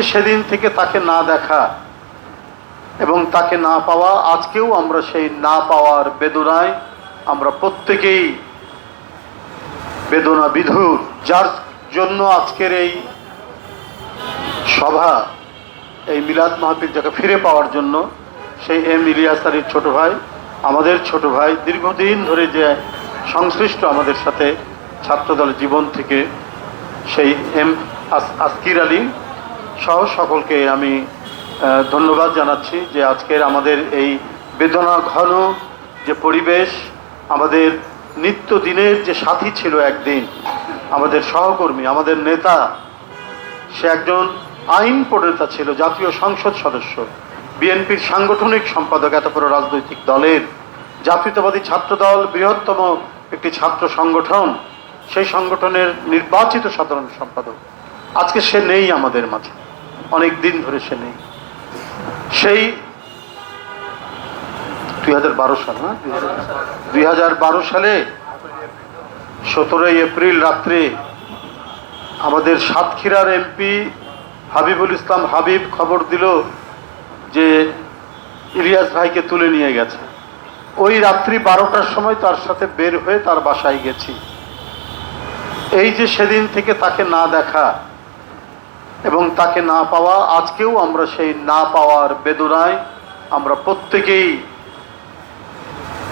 যে সেদিন থেকে তাকে না দেখা এবং তাকে না পাওয়া, আজকেও আমরা সেই না পাওয়ার বেদনায় আমরা প্রত্যেকেই বেদনা বিধুর। যার জন্য আজকের এই সভা, এই মিলাদ মাহফিল, যাকে ফিরে পাওয়ার জন্য, সেই এম ইলিয়াস আলীর ছোট ভাই, আমাদের ছোট ভাই, দীর্ঘদিন ধরে যে সংশ্লিষ্ট আমাদের সাথে ছাত্রদলের জীবন থেকে, সেই এম আসকির আলী সহ সকলকে আমি ধন্যবাদ জানাচ্ছি যে আজকের আমাদের এই বেদনা ঘন যে পরিবেশ, আমাদের নিত্যদিনের যে সাথী ছিল একদিন, আমাদের সহকর্মী, আমাদের নেতা, সে একজন আইন প্রণেতা ছিল, জাতীয় সংসদ সদস্য, বিএনপির সাংগঠনিক সম্পাদক, এত বড় রাজনৈতিক দলের, জাতীয়তাবাদী ছাত্রদল বৃহত্তম একটি ছাত্র সংগঠন, সেই সংগঠনের নির্বাচিত সাধারণ সম্পাদক, আজকে সে নেই আমাদের মাঝে, অনেক দিন ধরে সে নেই। সেই 2012 সাল, 2012 সালে 17 এপ্রিল রাত্রে আমাদের সাতক্ষীরার এমপি হাবিবুল ইসলাম হাবিব খবর দিল যে ইলিয়াস ভাইকে তুলে নিয়ে গেছে। ওই রাত্রি 12টার সময় তার সাথে বের হয়ে তার বাসায় গেছি। এই যে সেদিন থেকে তাকে না দেখা এবং তাকে না পাওয়া, আজকেও আমরা সেই না পাওয়ার বেদনায় আমরা প্রত্যেকেই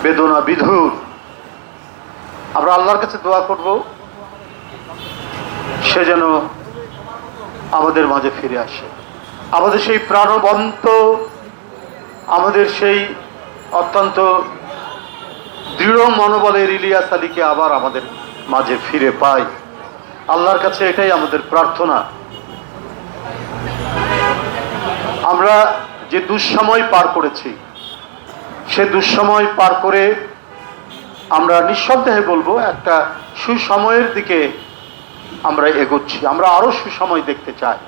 বেদনা বিধুর। আমরা আল্লাহর কাছে দোয়া করব সে যেন আমাদের মাঝে ফিরে আসে, আমাদের সেই প্রাণবন্ত, আমাদের সেই অত্যন্ত দৃঢ় মনোবলের ইলিয়াস আলীকে আবার আমাদের মাঝে ফিরে পাই। আল্লাহর কাছে এটাই আমাদের প্রার্থনা। আমরা যে দুঃসময় পার করেছি, সে দুঃসময় পার করে আমরা নিঃসন্দেহে বলবো একটা সুসময়ের দিকে আমরা এগোচ্ছি। আমরা আরো সুসময় দেখতে চাই।